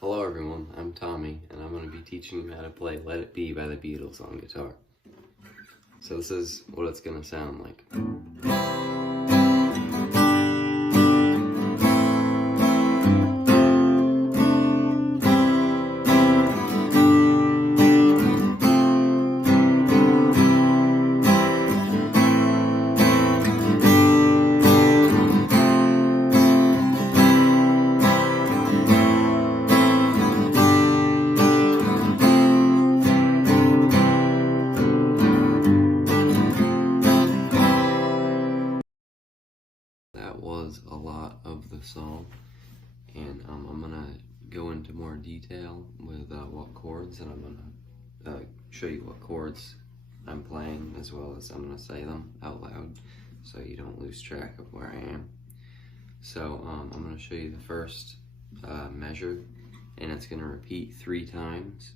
Hello everyone, I'm Tommy, and I'm going to be teaching you how to play Let It Be by the Beatles on guitar. So this is what it's going to sound like. That was a lot of the song, and I'm gonna go into more detail with what chords, and I'm gonna show you what chords I'm playing, as well as I'm gonna say them out loud so you don't lose track of where I am. So I'm gonna show you the first measure, and it's gonna repeat 3 times.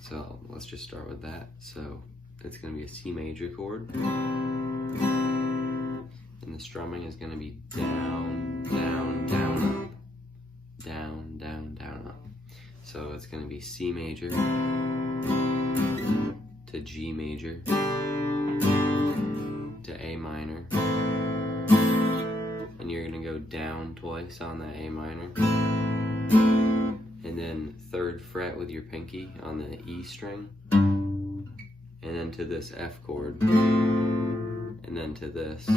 So let's just start with that. So it's gonna be a C major chord. And the strumming is going to be down, down, down, up, down, down, down, up. So it's going to be C major to G major to A minor. And you're going to go down twice on that A minor. And then 3rd fret with your pinky on the E string. And then to this F chord. And then to this,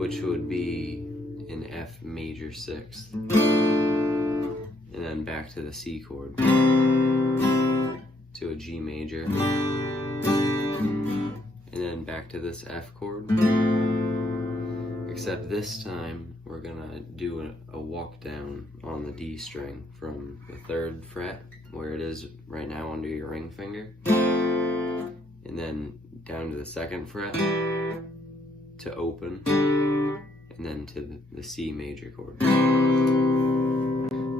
which would be an F major 6th, and then back to the C chord, to a G major, and then back to this F chord, except this time we're gonna do a walk down on the D string from the 3rd fret, where it is right now under your ring finger, and then down to the 2nd fret to open, and then to the C major chord.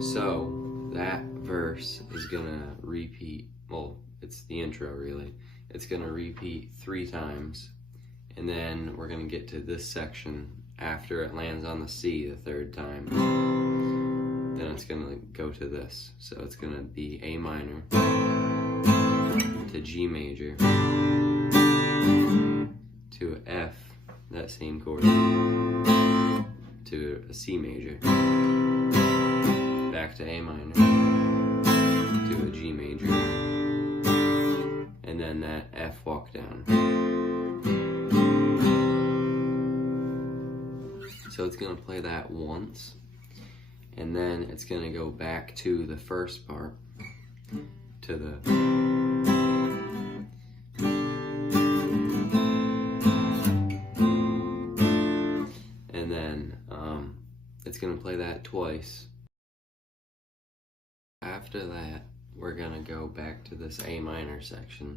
So that verse is gonna repeat, well, it's the intro really. It's gonna repeat 3 times, and then we're gonna get to this section after it lands on the C the 3rd time. Then it's gonna go to this. So it's gonna be A minor to G major to F, that same chord, to a C major, back to A minor, to a G major, and then that F walk down. So it's going to play that once, and then it's going to go back to the first part, to the it's going to play that twice. After that, we're going to go back to this A minor section.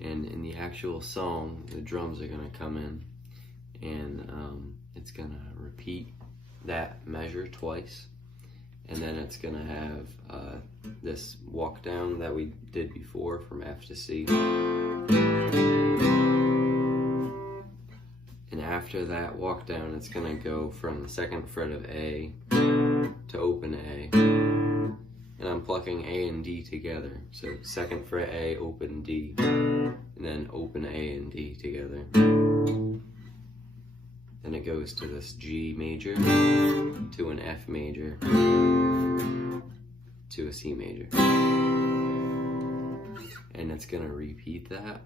And in the actual song, the drums are going to come in, and it's going to repeat that measure twice. And then it's going to have this walk down that we did before from F to C. And after that walk down, it's going to go from the 2nd fret of A to open A. And I'm plucking A and D together. So 2nd fret A, open D, and then open A and D together. Then it goes to this G major, to an F major, to a C major. And it's going to repeat that.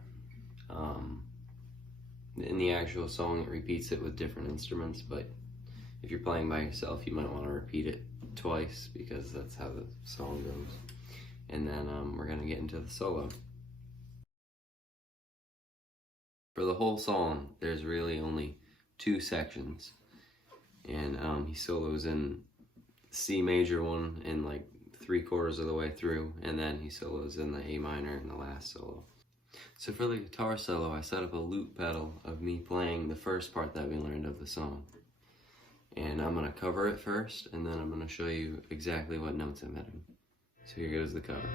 In the actual song, it repeats it with different instruments, but if you're playing by yourself, you might want to repeat it twice, because that's how the song goes. And then we're going to get into the solo. For the whole song, there's really only 2 sections, and he solos in C major one in like 3/4 of the way through, and then he solos in the A minor in the last solo. So for the guitar solo, I set up a loop pedal of me playing the first part that we learned of the song. And I'm going to cover it first, and then I'm going to show you exactly what notes I'm hitting. So here goes the cover.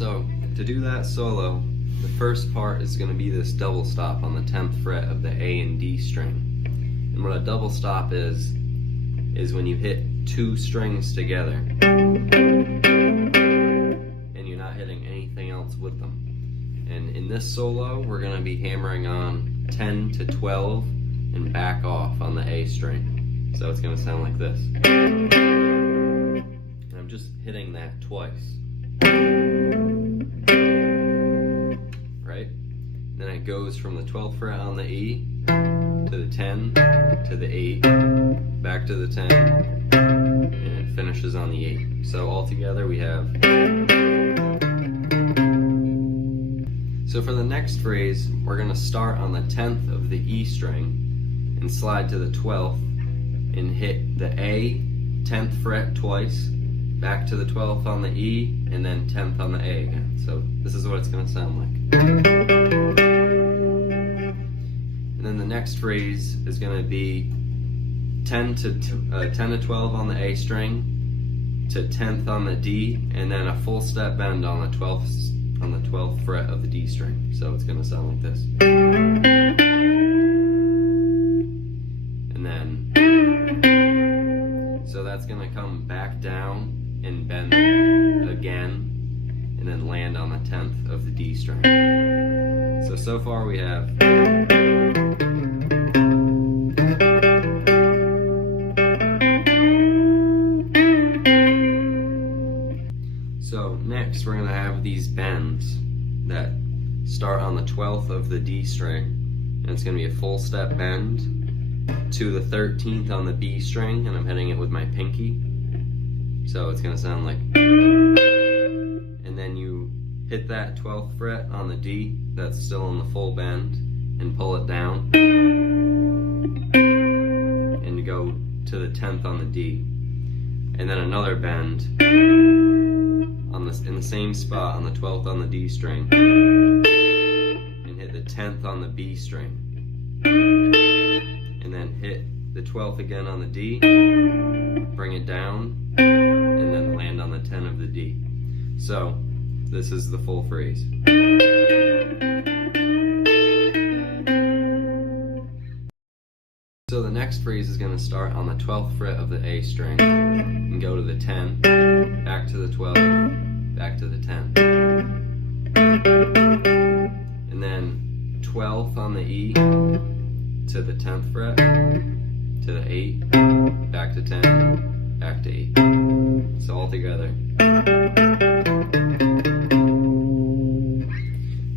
So to do that solo, the first part is going to be this double stop on the 10th fret of the A and D string. And what a double stop is when you hit two strings together and you're not hitting anything else with them. And in this solo, we're going to be hammering on 10 to 12 and back off on the A string. So it's going to sound like this. And I'm just hitting that twice. Right? Then it goes from the 12th fret on the E to the 10 to the 8, back to the 10, and it finishes on the 8. So altogether we have. So for the next phrase, we're going to start on the 10th of the E string and slide to the 12th and hit the A 10th fret twice, back to the 12th on the E, and then 10th on the A again. So this is what it's going to sound like. And then the next phrase is going to be 10 to 12 on the A string, to 10th on the D, and then a full step bend on the 12th fret of the D string. So it's going to sound like this. And then, so that's going to come back down and bend again, and then land on the 10th of the D string. So far we have. So next we're going to have these bends that start on the 12th of the D string, and it's going to be a full step bend to the 13th on the B string, and I'm hitting it with my pinky. So it's going to sound like, and then you hit that 12th fret on the D that's still in the full bend and pull it down and go to the 10th on the D, and then another bend on this in the same spot on the 12th on the D string and hit the 10th on the B string, and then hit the 12th again on the D, bring it down, and then land on the 10 of the D. So this is the full phrase. So the next phrase is going to start on the 12th fret of the A string and go to the 10, back to the 12, back to the 10. And then 12th on the E to the 10th fret, to the 8, back to 10, back to 8. So all together.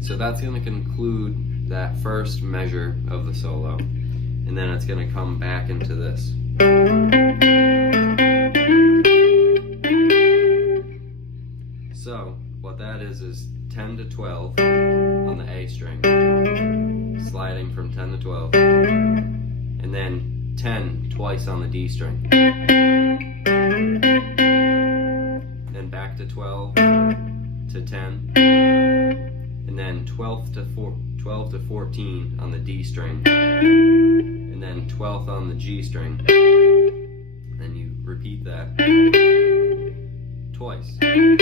So that's going to conclude that first measure of the solo, and then it's going to come back into this. So what that is 10 to 12 on the A string, sliding from 10 to 12, and then 10 twice on the D string, then back to 12 to 10, and then 12 to 14 on the D string, and then 12th on the G string. Then you repeat that twice, and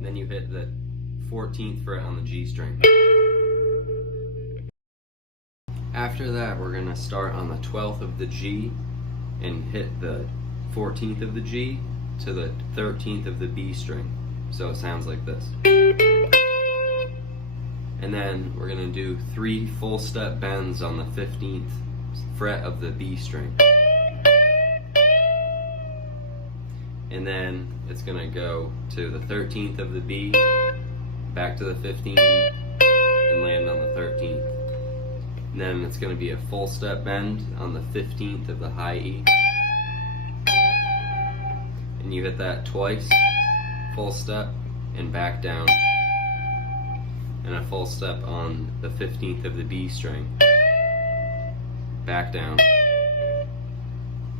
then you hit the 14th fret on the G string. After that, we're going to start on the 12th of the G and hit the 14th of the G to the 13th of the B string. So it sounds like this. And then we're going to do 3 full step bends on the 15th fret of the B string. And then it's going to go to the 13th of the B, back to the 15th, and land on the 13th. And then it's going to be a full step bend on the 15th of the high E. And you hit that twice, full step, and back down. And a full step on the 15th of the B string, back down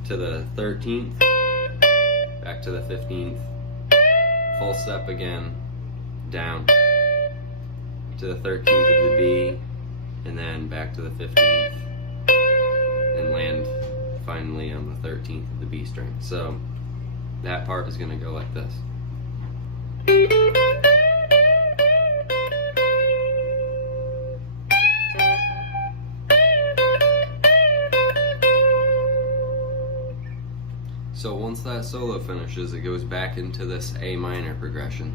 to the 13th, back to the 15th, full step again, down to the 13th of the B, and then back to the 15th, and land finally on the 13th of the B string. So that part is going to go like this. So once that solo finishes, it goes back into this A minor progression.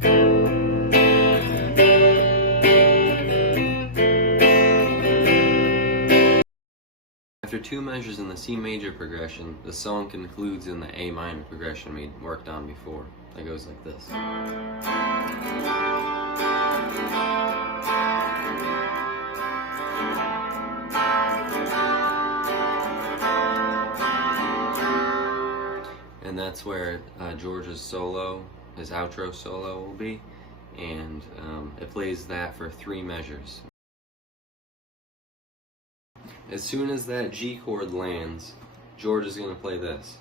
After 2 measures in the C major progression, the song concludes in the A minor progression we worked on before. That goes like this. And that's where George's solo, his outro solo will be, and it plays that for 3 measures. As soon as that G chord lands, George is going to play this.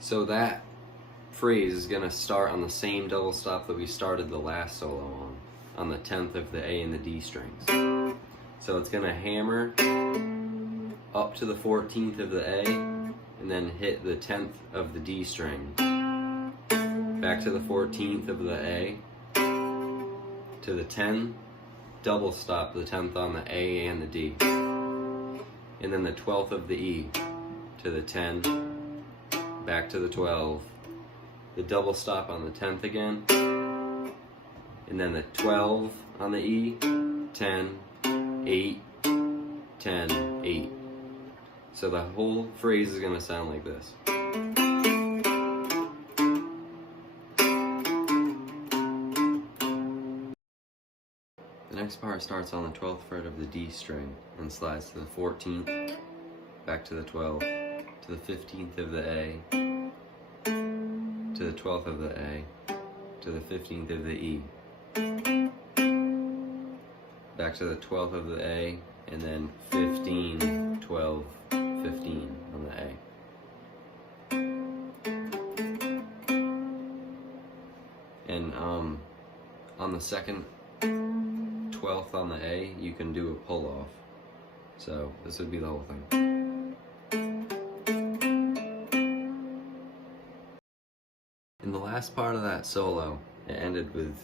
So that phrase is going to start on the same double stop that we started the last solo on the 10th of the A and the D strings. So it's going to hammer up to the 14th of the A and then hit the 10th of the D string. Back to the 14th of the A, to the 10, double stop the 10th on the A and the D, and then the 12th of the E, to the 10, back to the 12, the double stop on the 10th again, and then the 12 on the E, 10, 8, 10, 8. So the whole phrase is going to sound like this. The next part starts on the 12th fret of the D string and slides to the 14th, back to the 12th, to the 15th of the A, to the 12th of the A, to the 15th of the E, back to the 12th of the A, and then 15, 12, 15 on the A. And on the second 12th on the A, you can do a pull off. So this would be the whole thing. In the last part of that solo, it ended with.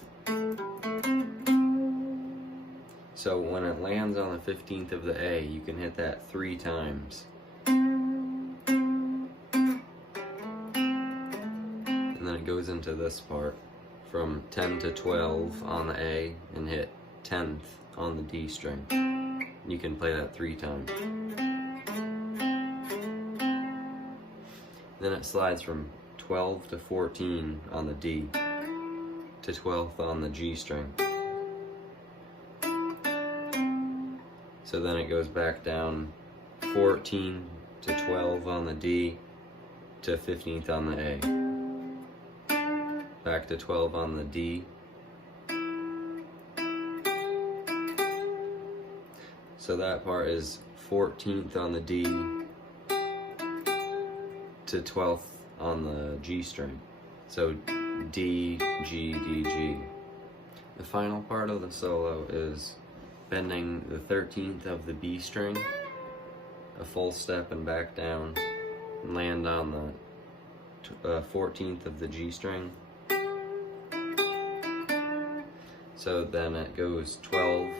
So when it lands on the 15th of the A, you can hit that 3 times. And then it goes into this part from 10 to 12 on the A and hit 10th on the D string. You can play that 3 times. Then it slides from 12 to 14 on the D to 12th on the G string. So then it goes back down 14 to 12 on the D to 15th on the A. Back to 12 on the D. So that part is 14th on the D to 12th on the G string. So D, G, D, G. The final part of the solo is bending the 13th of the B string, a full step and back down, and land on the 14th of the G string. So then it goes 12th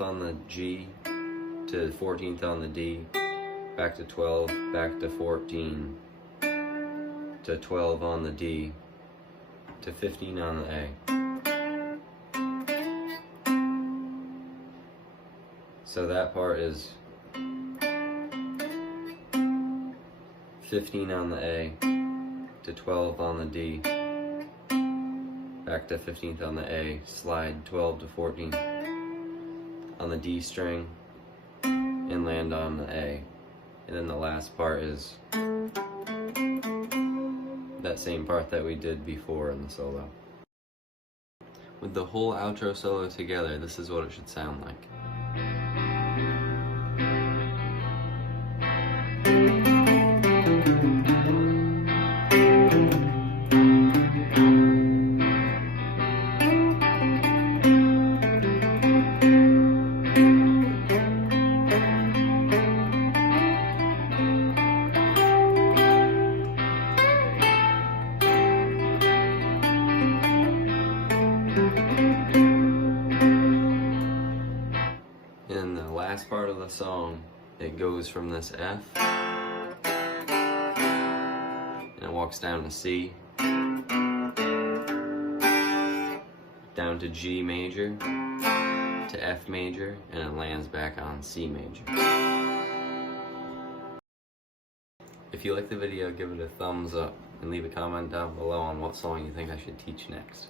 on the G to 14th on the D, back to 12, back to 14, to 12 on the D, to 15 on the A. So that part is 15 on the A, to 12 on the D, back to 15th on the A, slide 12 to 14 on the D string, and land on the A. And then the last part is that same part that we did before in the solo. With the whole outro solo together, this is what it should sound like. In the last part of the song, it goes from this F, and it walks down to C, down to G major, to F major, and it lands back on C major. If you like the video, give it a thumbs up, and leave a comment down below on what song you think I should teach next.